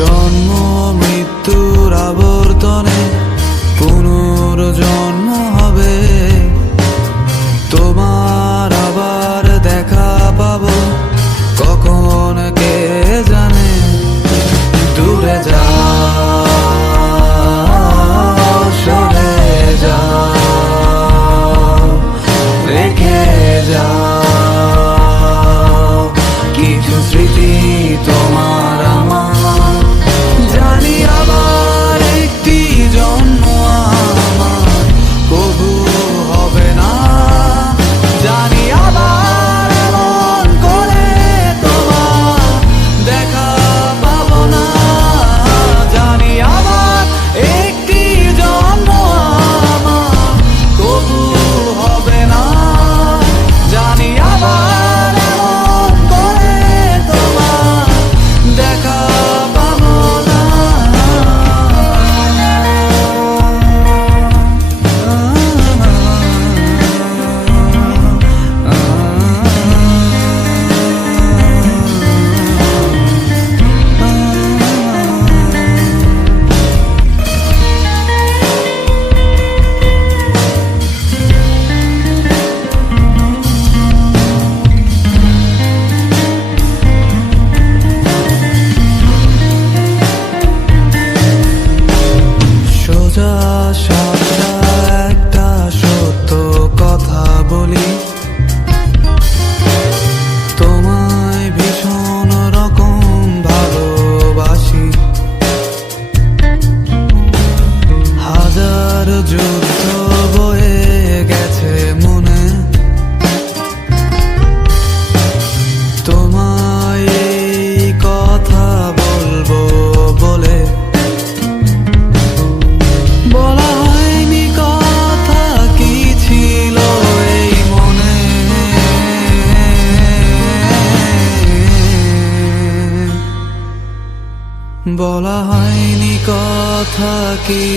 জন্ম মৃত্যুর আবর্তনে পুনর্জন্ম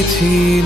teach